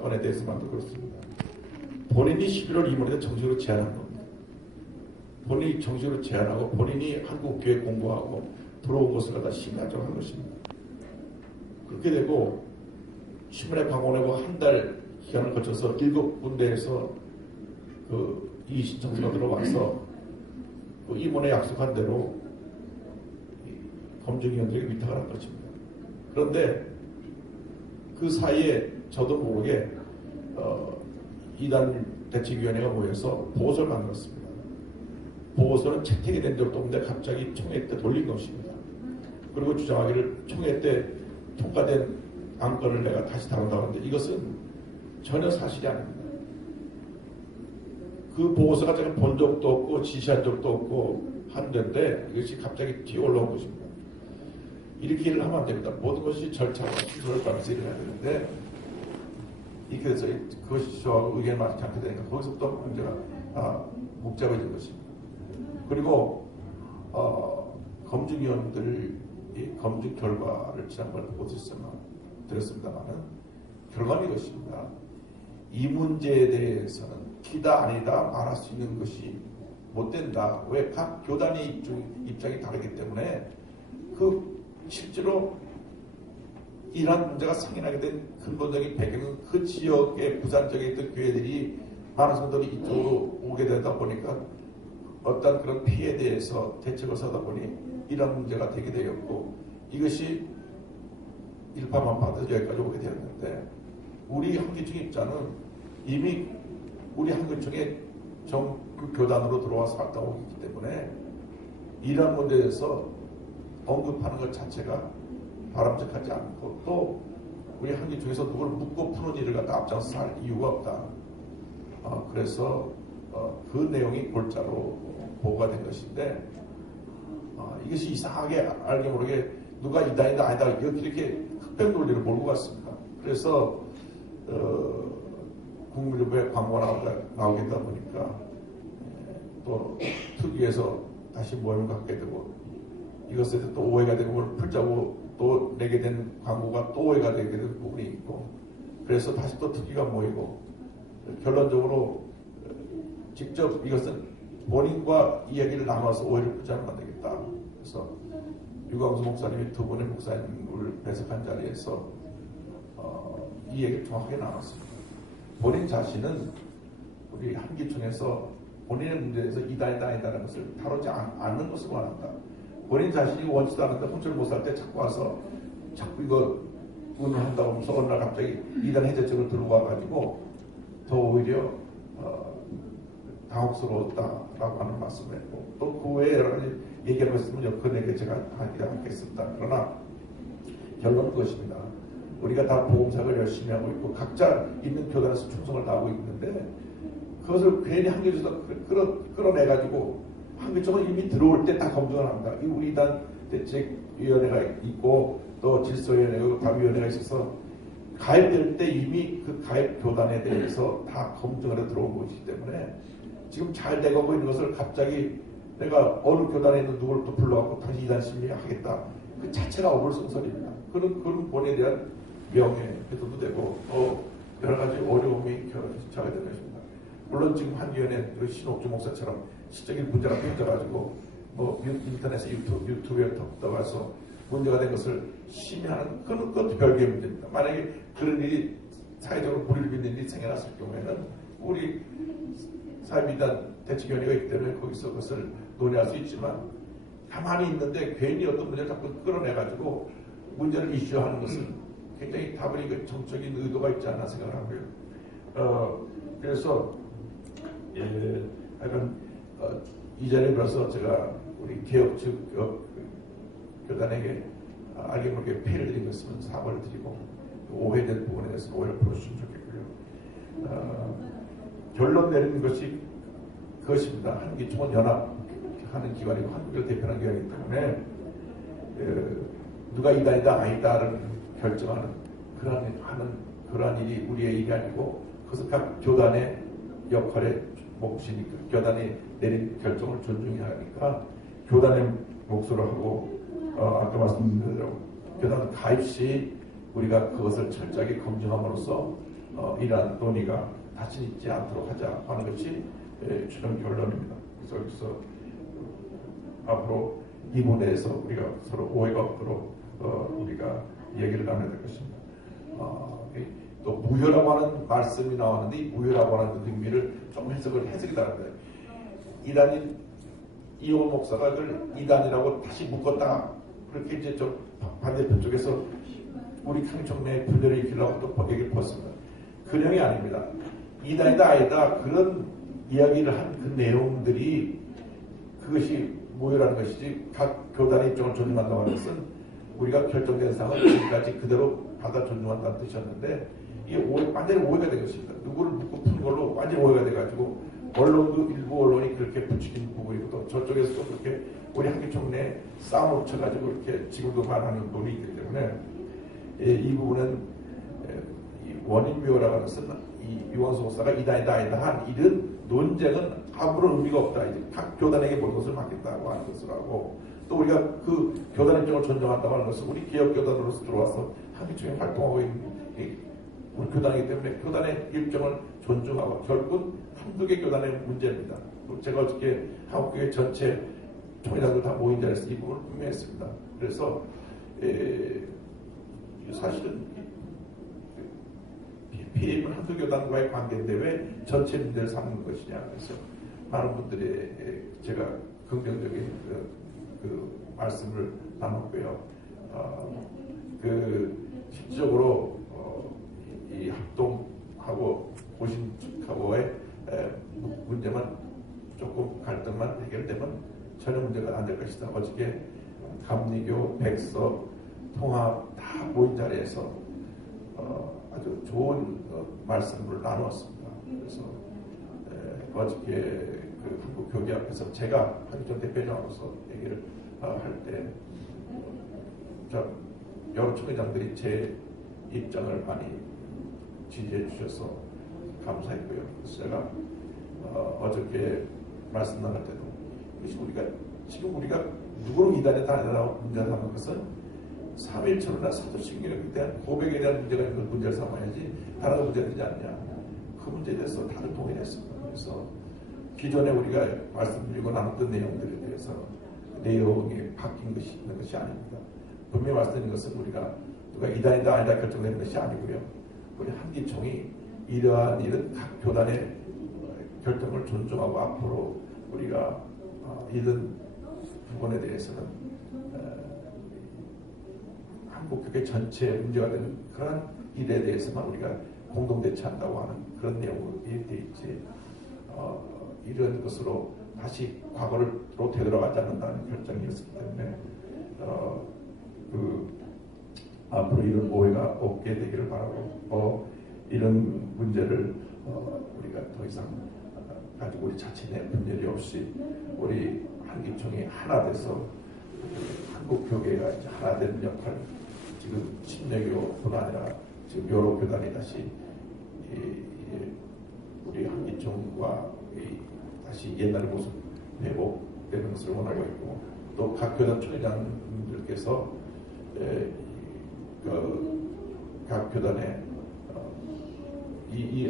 건에 대해서만도 그렇습니다. 본인이 11월 이모에 정식으로 제안한 겁니다. 본인이 정식으로 제안하고 본인이 한국교회 공부하고 들어온 것을 갖다 신가적으로 한 것입니다. 그렇게 되고 신문에 광고내고 한 달 기간을 거쳐서 7군데에서 이 신청서가 들어와서 이모에 약속한 대로 검증위원장에게 위탁을 한 것입니다. 그런데 그 사이에 저도 모르게 이단 대책위원회가 모여서 보고서를 만들었습니다. 보고서는 채택이 된 적도 없는데 갑자기 총회 때 돌린 것입니다. 그리고 주장하기를 총회 때 통과된 안건을 내가 다시 다룬다고 하는데 이것은 전혀 사실이 아닙니다. 그 보고서가 제가 본 적도 없고 지시한 적도 없고 한데인데 이것이 갑자기 튀어 올라온 것입니다. 이렇게 일을 하면 안 됩니다. 모든 것이 절차와 순서를 따라서 일을 해야 되는데 이렇게 해서 그것이 저와 의견이 맞지 않게 되니까 거기서부터 문제가 복잡해진 것입니다. 그리고 검증위원들이 검증 결과를 지난번에 드렸습니다만은 결과는 이것입니다. 이 문제에 대해서는 기다 아니다 말할 수 있는 것이 못 된다. 왜? 각 교단의 입장이 다르기 때문에 실제로 이러한 문제가 생겨나게 된 근본적인 배경은 그 지역의 부산 지역에 있던 교회들이 많은 성도들이 이쪽으로 오게 되다 보니까 어떤 그런 피해에 대해서 대책을 서다 보니 이런 문제가 되게 되었고 이것이 일파만파돼서 여기까지 오게 되었는데 우리 한기총 입장은 이미 우리 한기총의 교단으로 들어와서 왔다 오기 때문에 이런 문제에 대해서 언급하는 것 자체가 바람직하지 않고 또 우리 한기총에서 누구를 묻고 푸는 일을 갖다 앞장서 할 이유가 없다. 그래서 그 내용이 골자로 보고가 된 것인데 이것이 이상하게 알게 모르게 누가 이단이다 아니다 이렇게 흑백 논리를 몰고 갔습니다. 그래서 국민일보에 광고가 나오게 되다 보니까 또 특위에서 다시 모임을 갖게 되고 이것에 또 오해가 되고 그걸 풀자고 또 내게 된 광고가 또 오해가 되게 된 부분이 있고 그래서 다시 또 특위가 모이고 결론적으로 직접 이것은 본인과 이야기를 나눠서 오해를 풀지 않으면 안 되겠다. 그래서 유광수 목사님이 두 분의 목사님을 배석한 자리에서 이 얘기를 정확하게 나눴습니다. 본인 자신은 우리 한기총에서 본인의 문제에서 이단이다 아니다라는 것을 다루지 않는 것을 원한다. 본인 자신이 원치도 않는데 혼쭐 못 살 때 자꾸 와서 자꾸 이거 운운한다고 하면서 어느 날 갑자기 이단 해제책을 들고 와가지고 더 오히려 당혹스러웠다라고 하는 말씀을 했고 또 그 외에 여러 가지 얘기하고 있으면 여건에게 제가 하지 않겠습니다. 그러나 결론은 그것입니다. 우리가 다 보험사를 열심히 하고 있고 각자 있는 교단에서 충성을 다하고 있는데 그것을 괜히 한겨에서 끌어내가지고 한겨쪽은 이미 들어올 때 다 검증을 합니다. 우리 단 대책위원회가 있고 또 질서위원회가 다위원회가 있어서 가입될 때 이미 그 가입 교단에 대해서 다 검증을 해 들어온 것이기 때문에 지금 잘 돼가고 있는 것을 갑자기 내가 어느 교단에 있는 누구를 또 불러갖고 다시 이단 심리하겠다. 그 자체가 어불성설입니다. 그런 본에 대한 명예훼손도 되고 또 여러 가지 어려움이 처하게 되는 것입니다. 물론 지금 한기원의 신옥주 목사처럼 시적인 문제가 펼쳐가지고 인터넷에 유튜브에 떠가서 문제가 된 것을 심의하는 그것도 별개의 문제입니다. 만약에 그런 일이 사회적으로 불이를 빚는 일이 생겨났을 경우에는 우리 사회비단 대책위원회가 있기 때문에 거기서 그것을 논의할 수 있지만 가만히 있는데 괜히 어떤 문제를 자꾸 끌어내가지고 문제를 이슈하는 것은 굉장히 다분히 정적인 의도가 있지 않나 생각을 하고요. 그래서 약간 이 자리에 들어서 제가 우리 개혁 측 교단에게 알게 모르게 피해를 드린 것은 사과를 드리고 오해된 부분에 대해서 오해를 풀어주시면 좋겠고요. 결론 내리는 것이 그것입니다. 한기총은 연합하는 기관이고 한국을 대표하는 기관이기 때문에 누가 이단이다 아니다를 결정하는 그러한 일이 우리의 일이 아니고 그것은 각 교단의 역할에 몫이니까 교단이 내린 결정을 존중해야 하니까 교단의 몫으로 하고 아까 말씀드린 대로 교단 가입 시 우리가 그것을 철저하게 검증함으로써 이러한 논의가 다시 있지 않도록 하자 하는 것이 최종 결론입니다. 그래서 여기서 앞으로 이 부분에서 우리가 서로 오해가 없도록 우리가 얘기를 나눠야 될 것입니다. 또 무효라고 하는 말씀이 나왔는데 이 무효라고 하는 의미를 좀 해석이 다릅니다. 이단인 이호 목사가 그걸 이단이라고 다시 묶었다. 그렇게 이제 좀 반대편 쪽에서 우리 강청래의 분열을 일으키려고 또 얘기를 퍼습니다. 그 내용이 아닙니다. 이단이다 아니다 그런 이야기를 한 그 내용들이 그것이 무효라는 것이지 각 교단의 입장을 존중한다고 하는 것은 우리가 결정된 사항을 지금까지 그대로 받아 존중한다는 뜻이었는데 이게 완전히 오해가 된 것입니다. 누구를 묶고 푼 걸로 완전히 오해가 돼가지고 언론도 일부 언론이 그렇게 부추긴 부분이고 또 저쪽에서도 그렇게 우리 한기총내 싸움을 쳐가지고 이렇게 지금도 말하는 부분이 있기 때문에 이 부분은 원인묘라고 하는 것은 이 유광수 목사가 이단이다 아니다 한 이런 논쟁은 아무런 의미가 없다. 이제 각 교단에게 모든 것을 맡긴다고 하는 것을 하고 또 우리가 그 교단 입장을 존중한다고 하는 것은 우리 개혁교단으로서 들어와서 한기총에 활동하고 있는 우리 교단이기 때문에 교단의 일정을 존중하고 결국은 한두 개 교단의 문제입니다. 제가 어저께 한국교회 전체 총회장들 다 모인 자리에서 이 부분을 분명히 했습니다. 그래서 사실은 PA는 한두 교단과의 관계인데 왜 전체 문제를 삼는 것이냐. 그래서 많은 분들이 제가 긍정적인 그 말씀을 나눴고요. 실질적으로 이 합동하고 보신하고의 문제만 조금 갈등만 해결되면 전혀 문제가 안 될 것이다. 어저께 감리교, 백서, 통합 다 모인 자리에서 아주 좋은 말씀을 나누었습니다. 그래서 어저께 그 한국교계 앞에서 제가 한기총 대표장으로서 얘기를 할 때 여러 총회장들이 제 입장을 많이 지지해 주셔서 감사했고요. 그래서 제가 어저께 말씀 나눌 때도 지금 우리가 누구로 이단에 다니라고 문제를 삼는 것은 3.1절이나 사도신경에 대한 고백에 대한 문제가 있는 문제를 삼아야지 다른 문제가 되지 않냐. 그 문제에 대해서 다들 동의했습니다. 그래서 기존에 우리가 말씀드리고 나눴던 내용들에 대해서 내용이 바뀐 것이 있는 것이 아닙니다. 분명히 말씀드린 것은 우리가 누가 이단이다 아니다 결정되는 것이 아니고요. 우리 한기총이 이러한 일은 각 교단의 결정을 존중하고 앞으로 우리가 이런 부분에 대해서는 한국교회 전체 문제가 되는 그런 일에 대해서만 우리가 공동 대처한다고 하는 그런 내용으로 되어 있지 이런 것으로 다시 과거로 되돌아가지 않는다는 결정이었기 때문에 앞으로 이런 오해가 없게 되기를 바라고 이런 문제를 우리가 더 이상 가지고 우리 자신의 분열이 없이 우리 한기총이 하나 돼서 한국교계가 이제 하나 되는 역할 지금 신내교뿐 아니라 지금 여러 교단이 다시 우리 한기총과 다시 옛날 모습 회복되는 것을 원하고 있고 또 각 교단 총회장님들께서 각 교단의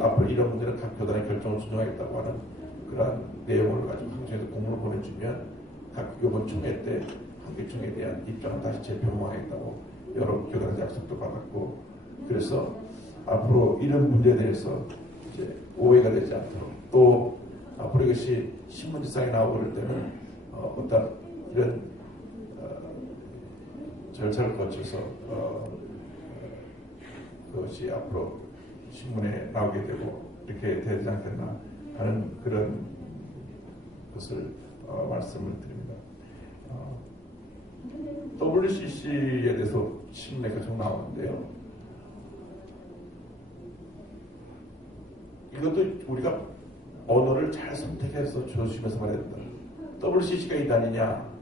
앞으로 이런 문제는 각 교단의 결정을 존중하겠다고 하는 그러한 내용을 가지고 한기총에서 공문을 보내주면 각 이번 총회 때 한기총에 대한 입장을 다시 재평하겠다고 여러 교단의 약속도 받았고 그래서 앞으로 이런 문제에 대해서 이제 오해가 되지 않도록 또 앞으로 이것이 신문지상에 나오고 그럴 때는 어떤 이런 절차를 거쳐서 그것이 앞으로 신문에 나오게 되고 이렇게 되지 않겠나 하는 그런 것을 말씀을 드립니다. WCC에 대해서 신문에 계속 나오는데요. 이것도 우리가 언어를 잘 선택해서 조심해서 말해야 된다. WCC가 이단이냐?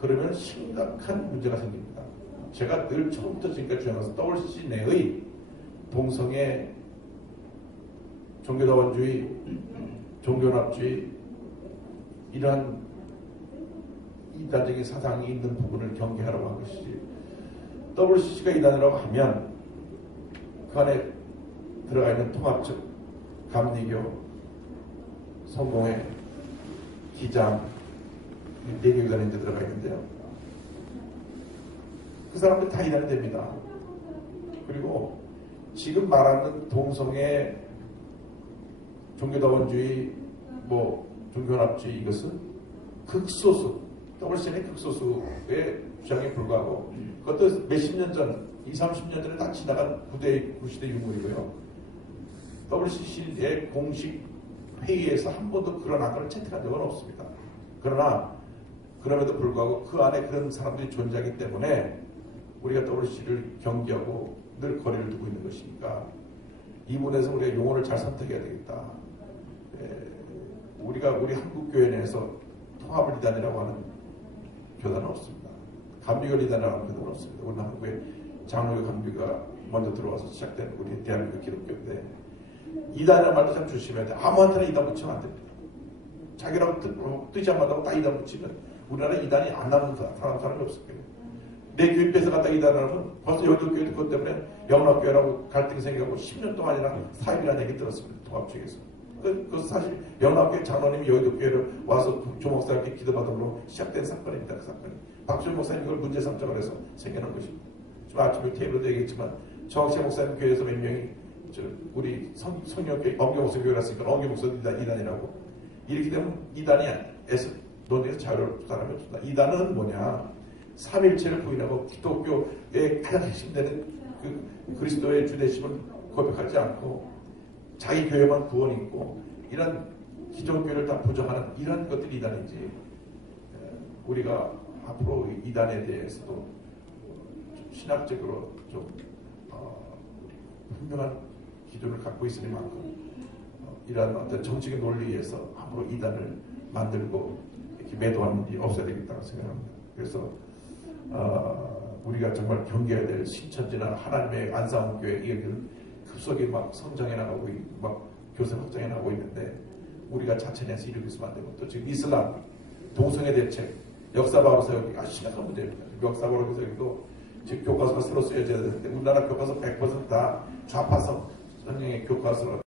그러면 심각한 문제가 생깁니다. 제가 늘 처음부터 지금까지 주장해서 WCC 내의 동성애, 종교다원주의, 종교연합주의 이러한 이단적인 사상이 있는 부분을 경계하라고 한 것이지 WCC가 이단이라고 하면 그 안에 들어가 있는 통합적, 감리교, 성공회, 기장, 4개 교단이 이제 들어가 있는데요. 그 사람들 다 이단이 됩니다. 그리고 지금 말하는 동성애, 종교다원주의, 종교연합주의, 이것은 극소수, WCN의 극소수의 주장에 불과하고, 그것도 몇십 년 전, 20, 30년 전에 다 지나간 구시대 유물이고요. WCC의 공식 회의에서 한 번도 그런 안건을 채택한 적은 없습니다. 그러나, 그럼에도 불구하고 그 안에 그런 사람들이 존재하기 때문에 우리가 WCC를 경계하고 늘 거리를 두고 있는 것이니까 이 부분에서 우리가 용어를 잘 선택해야 되겠다. 우리 한국교회 내에서 통합을 이단이라고 하는 교단은 없습니다. 감리교 이단이라고 하는 교단은 없습니다. 우리 한국의 장로교 감리교가 먼저 들어와서 시작된 우리 대한민국 기독교인데 이단이라는 말도 참 조심해야 돼. 아무한테나 이단 붙이면 안 됩니다. 자기라고 뜻이 안 맞다고 딱 이단 붙이면 우리나라에 이단이 안 남는 사람이 없을 거예요. 내 교회에서 갖다 이단을 하면 벌써 여기도 교회도 그것 때문에 영락교회라고 갈등이 생겨서 10년 동안이나 사입이라는 얘기 들었습니다. 통합 쪽에서. 그것은 사실 영락교회 장로님이 여의도 교회로 와서 조 목사님께 기도받음으로 시작된 사건입니다. 그 사건이. 박주호 목사님 이걸 문제 삼자고 해서 생겨난 것입니다. 좀 아침에 테이블도 얘기했지만 정학재 목사님 교회에서 몇 명이 우리 성령교회 엄교 목사 교회라 했으니까 엄교 목사 이단이라고 이렇게 되면 이단이 논리에서 자유로울 사람이 없습니다. 이단은 뭐냐? 삼일체를 부인하고 기독교의 가장 핵심되는 그 그리스도의 주대심을 고백하지 않고 자기 교회만 구원이 있고 이런 기존교회를 다 부정하는 이런 것들이 이단인지 우리가 앞으로 이단에 대해서도 좀 신학적으로 좀 분명한 기준을 갖고 있으니만큼 이러한 어떤 정치적 논리에서 앞으로 이단을 만들고 이렇게 매도하는 일이 없어야 되겠다고 생각합니다. 그래서 우리가 정말 경계해야 될 신천지나 하나님의 안상교회 이것들은 급속히 막 성장해 나가고 막 교세 확장해 나가고 있는데 우리가 자체 내에서 이러고 있으면 안 되고 또 지금 이슬람 동성애 대책 역사바로 세우기 심각한 문제입니다. 역사바로 세우기도 지금 교과서가 새로 쓰여져야 되는데 우리나라 교과서 100% 다 좌파성 성경의 교과서로